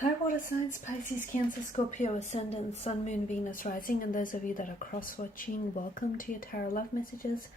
Hi water signs, Pisces, Cancer, Scorpio, Ascendant, Sun, Moon, Venus, Rising, and those of you that are cross-watching, welcome to your Tarot Love Messages.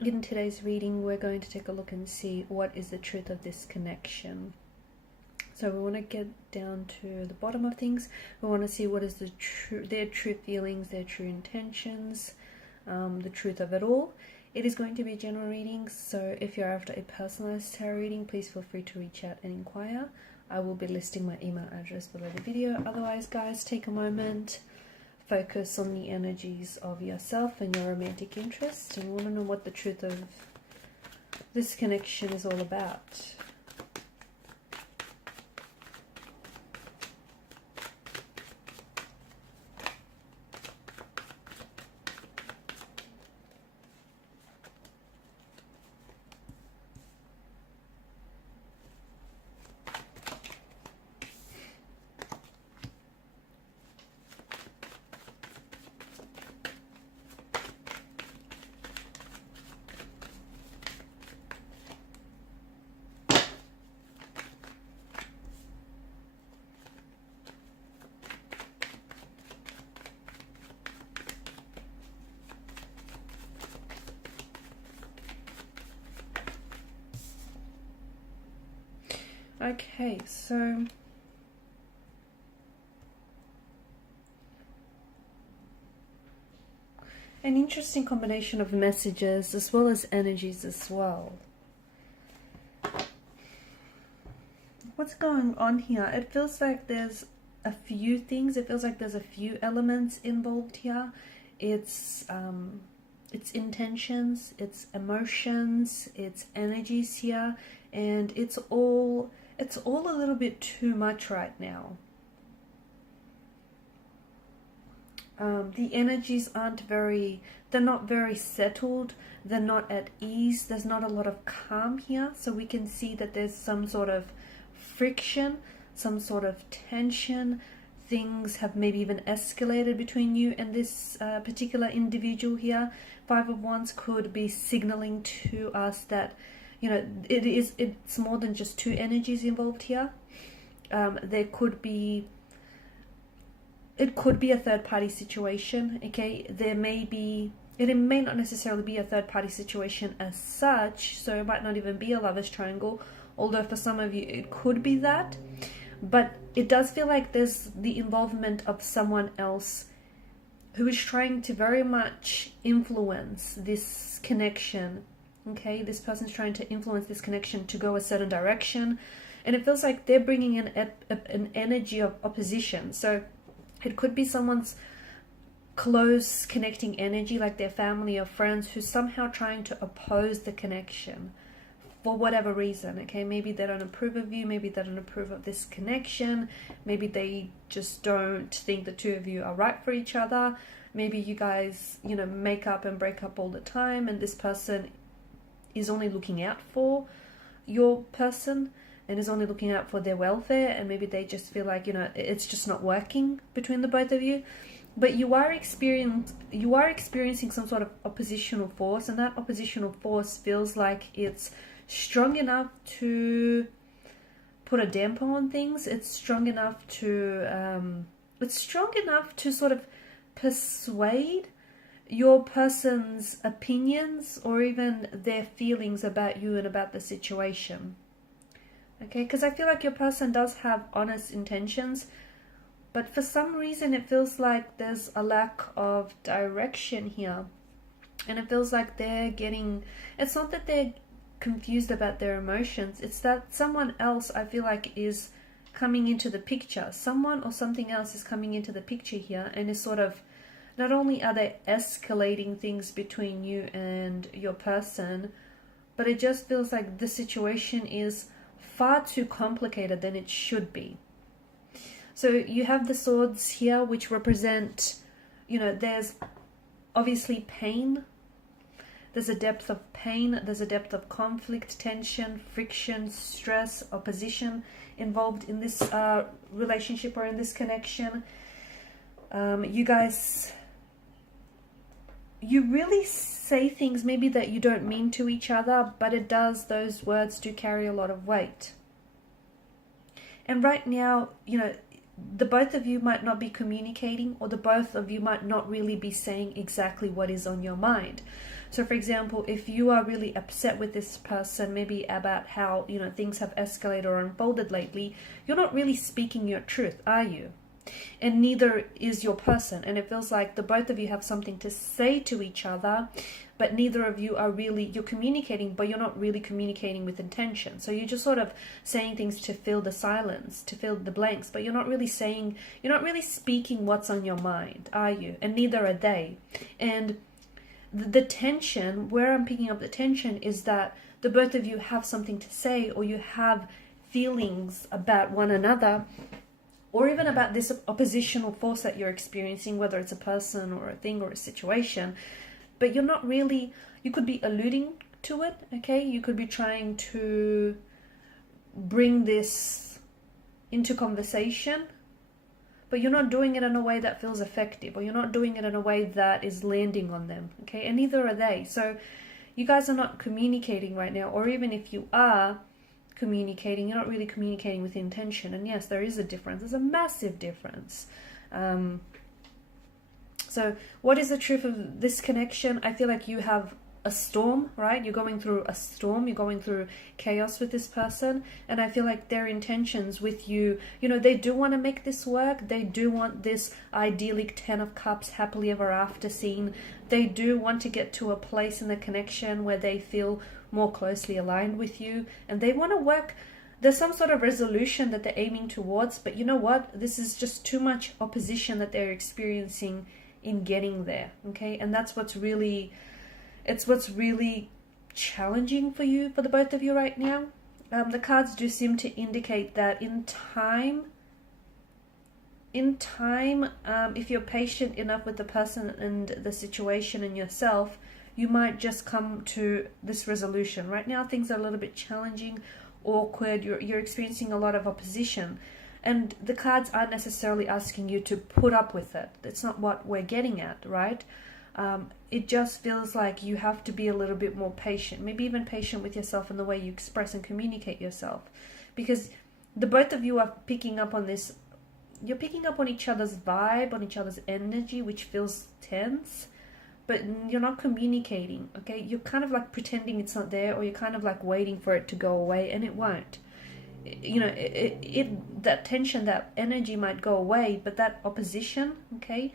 In today's reading, we're going to take a look and see what is the truth of this connection. So we want to get down to the bottom of things. We want to see what is their true feelings, their true intentions, the truth of it all. It is going to be a general reading, so if you're after a personalized tarot reading, please feel free to reach out and inquire. I will be listing my email address below the video. Otherwise, guys, take a moment, focus on the energies of yourself and your romantic interest, and want to know what the truth of this connection is all about. Okay, so an interesting combination of messages as well as energies as well. What's going on here? It feels like there's a few things. It feels like there's a few elements involved here. It's intentions, it's emotions, it's energies here, and it's all a little bit too much right now. The energies they're not very settled, they're not at ease, there's not a lot of calm here, so we can see that there's some sort of friction, some sort of tension. Things have maybe even escalated between you and this particular individual here. Five of Wands could be signaling to us that, you know, it's more than just two energies involved here. It could be a third party situation. Okay, it may not necessarily be a third party situation as such, so it might not even be a lover's triangle, although for some of you it could be that. But it does feel like there's the involvement of someone else who is trying to very much influence this connection. Okay, this person's trying to influence this connection to go a certain direction, and it feels like they're bringing in an energy of opposition. So it could be someone's close connecting energy, like their family or friends, who's somehow trying to oppose the connection for whatever reason. Okay, maybe they don't approve of you, maybe they don't approve of this connection, maybe they just don't think the two of you are right for each other. Maybe you guys, you know, make up and break up all the time, and this person is only looking out for your person and is only looking out for their welfare, and maybe they just feel like, you know, it's just not working between the both of you. But you are experiencing some sort of oppositional force, and that oppositional force feels like it's strong enough to put a damper on things. It's strong enough to sort of persuade your person's opinions or even their feelings about you and about the situation. Okay, because I feel like your person does have honest intentions, but for some reason it feels like there's a lack of direction here. And it feels like it's not that they're confused about their emotions, it's that someone else, I feel like, is coming into the picture. Someone or something else is coming into the picture here, and is sort of, not only are they escalating things between you and your person, but it just feels like the situation is far too complicated than it should be. So you have the swords here, which represent, you know, there's obviously pain. There's a depth of pain, there's a depth of conflict, tension, friction, stress, opposition involved in this relationship or in this connection. You really say things maybe that you don't mean to each other, but those words do carry a lot of weight. And right now, you know, the both of you might not be communicating, or the both of you might not really be saying exactly what is on your mind. So for example, if you are really upset with this person, maybe about how, you know, things have escalated or unfolded lately, you're not really speaking your truth, are you? And neither is your person. And it feels like the both of you have something to say to each other, but neither of you are really, you're communicating, but you're not really communicating with intention. So you're just sort of saying things to fill the silence, to fill the blanks, but you're not really saying, you're not really speaking what's on your mind, are you? And neither are they. And the tension, where I'm picking up the tension, is that the both of you have something to say, or you have feelings about one another, or even about this oppositional force that you're experiencing, whether it's a person or a thing or a situation, but you're not really, you could be alluding to it, okay? You could be trying to bring this into conversation, but you're not doing it in a way that feels effective, or you're not doing it in a way that is landing on them, okay? And neither are they. So you guys are not communicating right now, or even if you are communicating, you're not really communicating with intention. And yes, there is a difference. There's a massive difference. So what is the truth of this connection? I feel like you have a storm, right? You're going through a storm, you're going through chaos with this person, and I feel like their intentions with you, you know, they do want to make this work. They do want this idyllic 10 of cups, happily ever after scene. They do want to get to a place in the connection where they feel more closely aligned with you, and they want to work. There's some sort of resolution that they're aiming towards, but you know what? This is just too much opposition that they're experiencing in getting there, okay? And that's what's really, it's what's really challenging for you, for the both of you right now. The cards do seem to indicate that in time, if you're patient enough with the person and the situation and yourself, you might just come to this resolution. Right now, things are a little bit challenging, awkward. You're experiencing a lot of opposition, and the cards aren't necessarily asking you to put up with it. That's not what we're getting at, right? It just feels like you have to be a little bit more patient, maybe even patient with yourself in the way you express and communicate yourself, because the both of you are picking up on this. You're picking up on each other's vibe, on each other's energy, which feels tense, but you're not communicating, okay? You're kind of like pretending it's not there, or you're kind of like waiting for it to go away, and it won't. You know, that tension, that energy might go away, but that opposition, okay,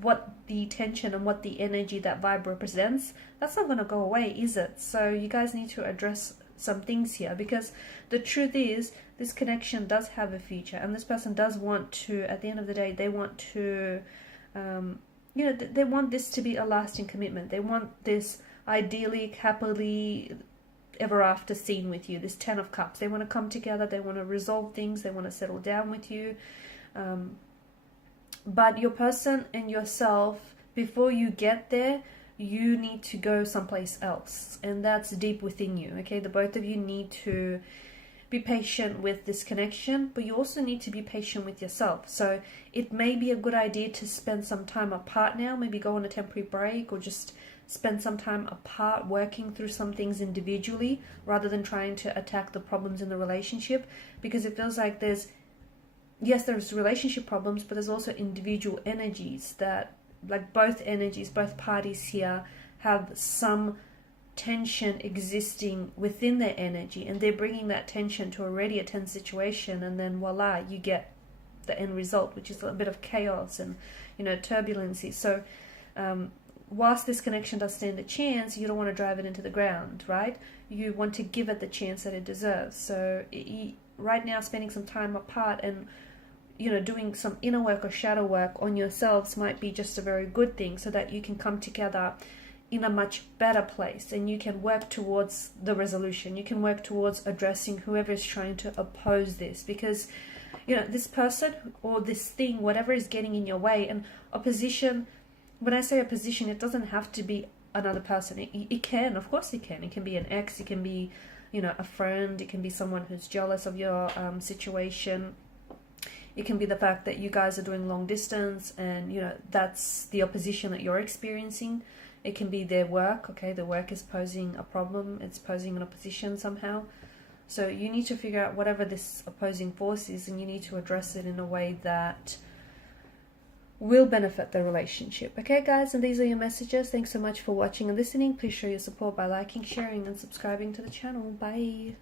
what the tension and what the energy, that vibe represents, that's not going to go away, is it? So you guys need to address some things here, because the truth is, this connection does have a future, and this person does want to, at the end of the day, they want to, you know, they want this to be a lasting commitment. They want this idyllic, happily ever after scene with you, this 10 of cups. They want to come together, they want to resolve things, they want to settle down with you. But your person and yourself, before you get there, you need to go someplace else, and that's deep within you, okay? The both of you need to be patient with this connection, but you also need to be patient with yourself. So it may be a good idea to spend some time apart now, maybe go on a temporary break, or just spend some time apart working through some things individually, rather than trying to attack the problems in the relationship, because it feels like there's relationship problems, but there's also individual energies that, like, both energies, both parties here have some tension existing within their energy, and they're bringing that tension to already a tense situation, and then voila, you get the end result, which is a bit of chaos and, you know, turbulency. So whilst this connection does stand a chance, you don't want to drive it into the ground, right? You want to give it the chance that it deserves. So right now, spending some time apart and, you know, doing some inner work or shadow work on yourselves might be just a very good thing, so that you can come together in a much better place, and you can work towards the resolution. You can work towards addressing whoever is trying to oppose this, because, you know, this person or this thing, whatever is getting in your way. And opposition, when I say opposition, it doesn't have to be another person. It can, of course it can. It can be an ex, it can be, you know, a friend, it can be someone who's jealous of your situation. It can be the fact that you guys are doing long distance, and, you know, that's the opposition that you're experiencing. It can be their work, okay? The work is posing a problem. It's posing an opposition somehow. So you need to figure out whatever this opposing force is, and you need to address it in a way that will benefit the relationship. Okay, guys, and these are your messages. Thanks so much for watching and listening. Please show your support by liking, sharing, and subscribing to the channel. Bye.